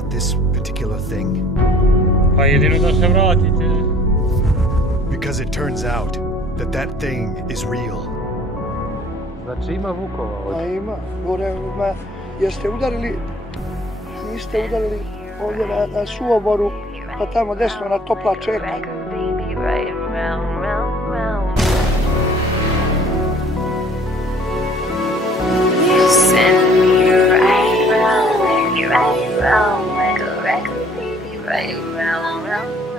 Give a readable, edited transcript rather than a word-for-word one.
about this particular thing? Pa jedino da se vratite. Because it turns out that that thing is real. Znači ima vukova ovdje? Ma ima, gore, jeste udarili, niste udarili ovdje na Suvoboru, pa tamo desno na topla čeka. You send me right round, like a record, baby, right round.